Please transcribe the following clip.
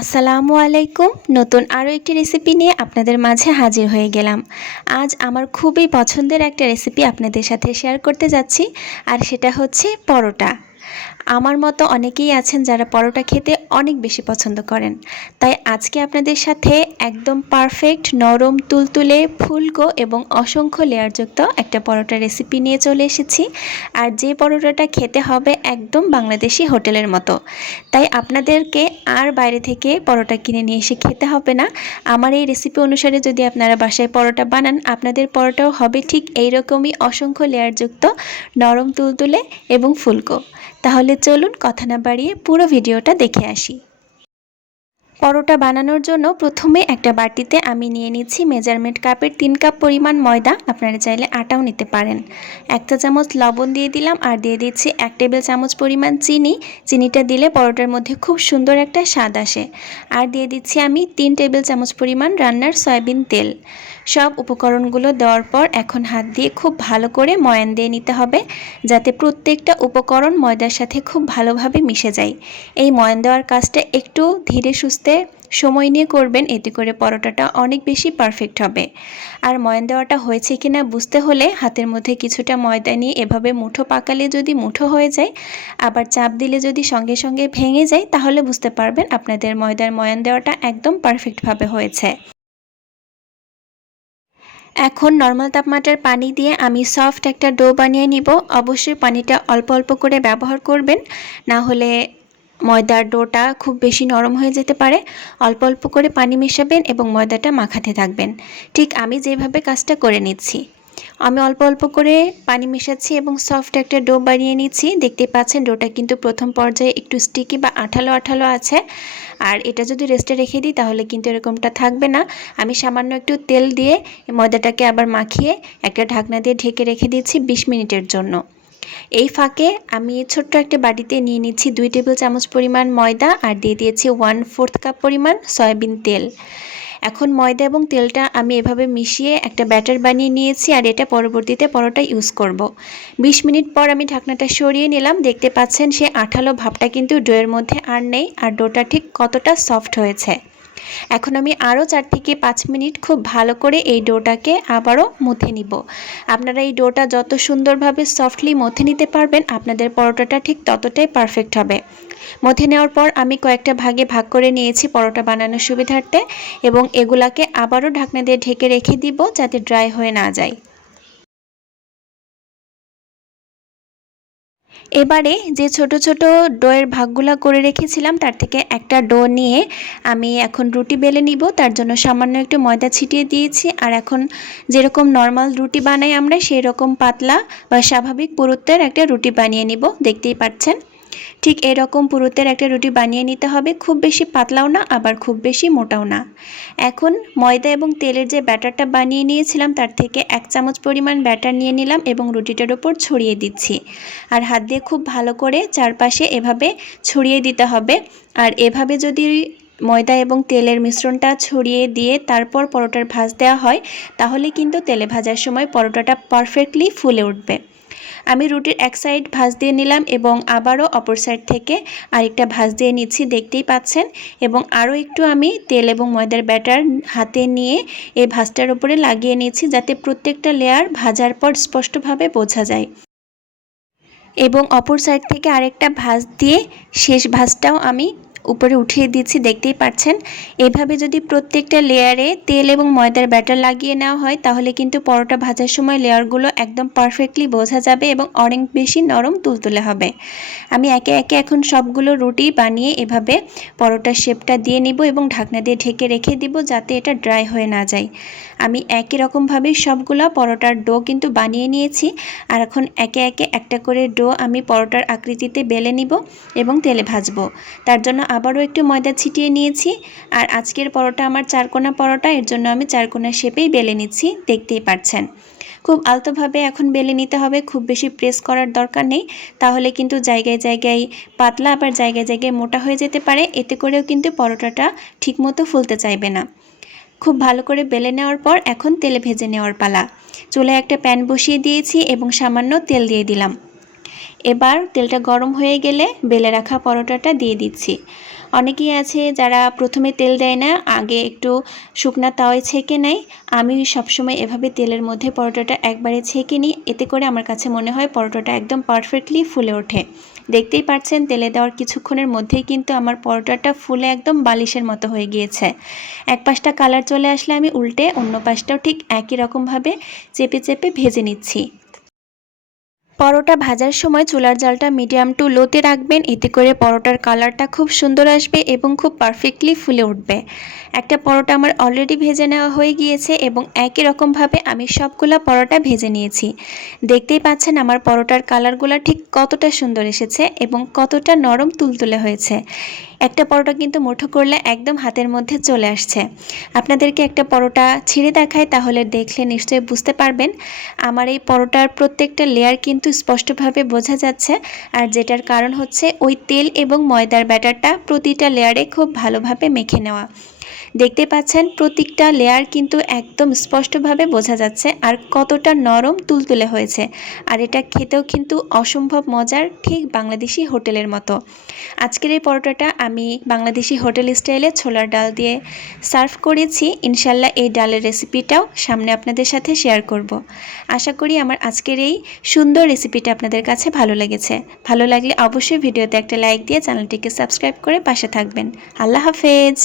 আসসালামু আলাইকুম। নতুন আরও একটি রেসিপি নিয়ে আপনাদের মাঝে হাজির হয়ে গেলাম। আজ আমার খুবই পছন্দের একটা রেসিপি আপনাদের সাথে শেয়ার করতে যাচ্ছি, আর সেটা হচ্ছে পরোটা। আমার মতো অনেকেই আছেন যারা পরোটা খেতে অনেক বেশি পছন্দ করেন। তাই আজকে আপনাদের সাথে একদম পারফেক্ট নরম তুলতুলে ফুলকো এবং অসংখ্য লেয়ারযুক্ত একটা পরোটা রেসিপি নিয়ে চলে এসেছি। আর যে পরোটাটা খেতে হবে একদম বাংলাদেশি হোটেলের মতো। তাই আপনাদেরকে আর বাইরে থেকে পরোটা কিনে নিয়ে এসে খেতে হবে না। আমার এই রেসিপি অনুসারে যদি আপনারা বাসায় পরোটা বানান, আপনাদের পরোটাও হবে ঠিক এইরকমই অসংখ্য লেয়ারযুক্ত, নরম তুলতুলে এবং ফুলকো। তাহলে চলুন কথা না বাড়িয়ে পুরো ভিডিওটা দেখে আসি। পরোটা বানানোর জন্য প্রথমে একটা বাটিতে আমি নিয়ে নিচ্ছি মেজারমেন্ট কাপের 3 কাপ পরিমাণ ময়দা। আপনারা চাইলে আটাও নিতে পারেন। 1 চা চামচ লবণ দিয়ে দিলাম, আর দিয়ে দিচ্ছি 1 টেবিল চামচ পরিমাণ চিনি। চিনিটা দিলে পরোটার মধ্যে খুব সুন্দর একটা স্বাদ আসে। আর দিয়ে দিচ্ছি আমি 3 টেবিল চামচ পরিমাণ রান্নার সয়াবিন তেল। সব উপকরণগুলো দেওয়ার পর এখন হাত দিয়ে খুব ভালো করে ময়ান দিয়ে নিতে হবে, যাতে প্রত্যেকটা উপকরণ ময়দার সাথে খুব ভালোভাবে মিশে যায়। এই ময়ান দেওয়ার কাজটা একটু ধীরে সুস্থে সময় নিয়ে করবেন, এতে করে পরোটাটা অনেক বেশি পারফেক্ট হবে। আর ময়ান দেওয়াটা হয়েছে কিনা বুঝতে হলে হাতের মধ্যে কিছুটা ময়দা নিয়ে এভাবে মুঠো পাকালে যদি মুঠো হয়ে যায়, আবার চাপ দিলে যদি সঙ্গে সঙ্গে ভেঙে যায়, তাহলে বুঝতে পারবেন আপনাদের ময়দার ময়ান দেওয়াটা একদম পারফেক্টভাবে হয়েছে। এখন নর্মাল তাপমাত্রার পানি দিয়ে আমি সফট একটা ডো বানিয়ে নিব। অবশ্যই পানিটা অল্প অল্প করে ব্যবহার করবেন, না হলে ময়দার ডোটা খুব বেশি নরম হয়ে যেতে পারে। অল্প অল্প করে পানি মেশাবেন এবং ময়দাটা মাখাতে থাকবেন। ঠিক আমি যেভাবে কাজটা করে নিচ্ছি, আমি অল্প অল্প করে পানি মেশাচ্ছি এবং সফট একটা ডো বানিয়ে নিচ্ছি। দেখতে পাচ্ছেন ডোটা কিন্তু প্রথম পর্যায়ে একটু স্টিকি বা আঠালো আঠালো আছে। আর এটা যদি রেস্টে রেখে দিই তাহলে কিন্তু এরকমটা থাকবে না। আমি সামান্য একটু তেল দিয়ে ময়দাটাকে আবার মাখিয়ে একটা ঢাকনা দিয়ে ঢেকে রেখে দিচ্ছি 20 মিনিটের জন্য। এই ফাঁকে আমি ছোট্ট একটা বাটিতে নিয়ে নিচ্ছি 2 টেবিল চামচ পরিমাণ ময়দা, আর দিয়ে দিয়েছি 1/4 কাপ পরিমাণ সয়াবিন তেল। এখন ময়দা এবং তেলটা আমি এভাবে মিশিয়ে একটা ব্যাটার বানিয়ে নিয়েছি, আর এটা পরবর্তীতে পরোটা ইউজ করব। 20 মিনিট পর আমি ঢাকনাটা সরিয়ে নিলাম। দেখতে পাচ্ছেন সে আঠালো ভাবটা কিন্তু ডোয়ের মধ্যে আর নেই, আর ডোটা ঠিক কতটা সফট হয়েছে। এখন আমি আরও 4 থেকে 5 মিনিট খুব ভালো করে এই ডোটাকে আবারও মথে নিব। আপনারা এই ডোটা যত সুন্দরভাবে সফটলি মথে নিতে পারবেন, আপনাদের পরোটাটা ঠিক ততটাই পারফেক্ট হবে। মথে নেওয়ার পর আমি কয়েকটা ভাগে ভাগ করে নিয়েছি পরোটা বানানোর সুবিধার্থে, এবং এগুলাকে আবারও ঢাকনা দিয়ে ঢেকে রেখে দিব যাতে ড্রাই হয়ে না যায়। এবারে যে ছোট ছোট ডোয়ের ভাগগুলা করে রেখেছিলাম, তার থেকে একটা ডো নিয়ে আমি এখন রুটি বেলে নিব। তার জন্য সামান্য একটু ময়দা ছিটিয়ে দিয়েছি, আর এখন যেরকম নর্মাল রুটি বানাই আমরা, সেই রকম পাতলা বা স্বাভাবিক পুরুত্বের একটা রুটি বানিয়ে নিব। দেখতেই পাচ্ছেন ঠিক এরকম পুরুত্বের একটা রুটি বানিয়ে নিতে হবে। খুব বেশি পাতলাও না, আবার খুব বেশি মোটাও না। এখন ময়দা এবং তেলের যে ব্যাটারটা বানিয়ে নিয়েছিলাম, তার থেকে 1 চামচ পরিমাণ ব্যাটার নিয়ে নিলাম এবং রুটিটার উপর ছড়িয়ে দিচ্ছি। আর হাত দিয়ে খুব ভালো করে চারপাশে এভাবে ছড়িয়ে দিতে হবে। আর এভাবে যদি ময়দা এবং তেলের মিশ্রণটা ছড়িয়ে দিয়ে তারপর পরোটার ভাঁজ দেওয়া হয়, তাহলে কিন্তু তেলে ভাজার সময় পরোটাটা পারফেক্টলি ফুলে উঠবে। আমি রুটির এক সাইড ভাঁজ দিয়ে নিলাম এবং আবারও অপর সাইড থেকে আরেকটা ভাঁজ দিয়ে নিচ্ছি, দেখতেই পাচ্ছেন। এবং আরও একটু আমি তেল এবং ময়দার ব্যাটার হাতে নিয়ে এই ভাঁজটার উপরে লাগিয়ে নিচ্ছি, যাতে প্রত্যেকটা লেয়ার ভাজার পর স্পষ্টভাবে বোঝা যায়। এবং অপর সাইড থেকে আরেকটা ভাঁজ দিয়ে শেষ ভাঁজটাও আমি উপরে উঠিয়ে দিচ্ছি, দেখতেই পাচ্ছেন। এভাবে যদি প্রত্যেকটা লেয়ারে তেল এবং ময়দার ব্যাটার লাগিয়ে নেওয়া হয়, তাহলে কিন্তু পরোটা ভাজার সময় লেয়ারগুলো একদম পারফেক্টলি বোঝা যাবে এবং অনেক বেশি নরম তুলতুলে হবে। আমি একে একে এখন সবগুলো রুটি বানিয়ে এভাবে পরোটার শেপটা দিয়ে নিব এবং ঢাকনা দিয়ে ঢেকে রেখে দিব, যাতে এটা ড্রাই হয়ে না যায়। আমি একই রকমভাবে সবগুলো পরোটার ডো কিন্তু বানিয়ে নিয়েছি। আর এখন একে একে একটা করে ডো আমি পরোটার আকৃতিতে বেলে নিব এবং তেলে ভাজবো। তার জন্য আবারও একটু ময়দা ছিটিয়ে নিয়েছি। আর আজকের পরোটা আমার চারকোনা পরোটা, এর জন্য আমি চারকোনা শেপেই বেলে নিচ্ছি, দেখতেই পাচ্ছেন। খুব আলতোভাবে এখন বেলে নিতে হবে, খুব বেশি প্রেস করার দরকার নেই, তাহলে কিন্তু জায়গায় জায়গায় পাতলা আবার জায়গায় জায়গায় মোটা হয়ে যেতে পারে। এতে করেও কিন্তু পরোটাটা ঠিকমতো ফুলতে চাইবে না। খুব ভালো করে বেলে নেওয়ার পর এখন তেলে ভেজে নেওয়ার পালা। চুলায় একটা প্যান বসিয়ে দিয়েছি এবং সামান্য তেল দিয়ে দিলাম। এবার তেলটা গরম হয়ে গেলে বেলে রাখা পরোটাটা দিয়ে দিচ্ছি। অনেকেই আছে যারা প্রথমে তেল দেয় না, আগে একটু শুকনা তাওয়ায় ছেঁকে নেয়। আমি সবসময় এভাবে তেলের মধ্যে পরোটাটা একবারে ছেঁকে নিই, এতে করে আমার কাছে মনে হয় পরোটাটা একদম পারফেক্টলি ফুলে ওঠে। দেখতেই পাচ্ছেন তেলে দেওয়ার কিছুক্ষণের মধ্যেই কিন্তু আমার পরোটাটা ফুলে একদম বালিশের মতো হয়ে গিয়েছে। এক পাশটা কালার চলে আসলে আমি উল্টে অন্য পাশটাও ঠিক একই রকমভাবে চেপে চেপে ভেজে নিচ্ছি। পরোটা ভাজার সময় চুলার জালটা মিডিয়াম টু লোতে রাখবেন, এতে করে পরোটার কালারটা খুব সুন্দর আসবে এবং খুব পারফেক্টলি ফুলে উঠবে। একটা পরোটা আমার অলরেডি ভেজে নেওয়া হয়ে গিয়েছে এবং একই রকমভাবে আমি সবগুলা পরোটা ভেজে নিয়েছি। দেখতেই পাচ্ছেন আমার পরোটার কালারগুলো ঠিক কতটা সুন্দর এসেছে এবং কতটা নরম তুলতুলে হয়েছে। একটা পরোটা কিন্তু মুঠো করলে একদম হাতের মধ্যে চলে আসছে। আপনাদেরকে একটা পরোটা ছিঁড়ে দেখায়, তাহলে দেখলে নিশ্চয়ই বুঝতে পারবেন। আমার এই পরোটার প্রত্যেকটা লেয়ার কিন্তু স্পষ্টভাবে বোঝা যাচ্ছে, আর যেটার কারণ হচ্ছে ওই তেল এবং ময়দার ব্যাটারটা প্রতিটা লেয়ারে খুব ভালোভাবে মেখে নেওয়া। দেখতে পাচ্ছেন প্রত্যেকটা লেয়ার কিন্তু একদম স্পষ্টভাবে বোঝা যাচ্ছে আর কতটা নরম তুলতুলে হয়েছে। আর এটা খেতেও কিন্তু অসম্ভব মজার, ঠিক বাংলাদেশি হোটেলের মতো। আজকের এই পরোটাটা আমি বাংলাদেশি হোটেল স্টাইলে ছোলার ডাল দিয়ে সার্ভ করেছি। ইনশাল্লাহ এই ডালের রেসিপিটাও সামনে আপনাদের সাথে শেয়ার করব। আশা করি আমার আজকের এই সুন্দর রেসিপিটা আপনাদের কাছে ভালো লেগেছে। ভালো লাগলে অবশ্যই ভিডিওতে একটা লাইক দিয়ে চ্যানেলটিকে সাবস্ক্রাইব করে পাশে থাকবেন। আল্লাহ হাফেজ।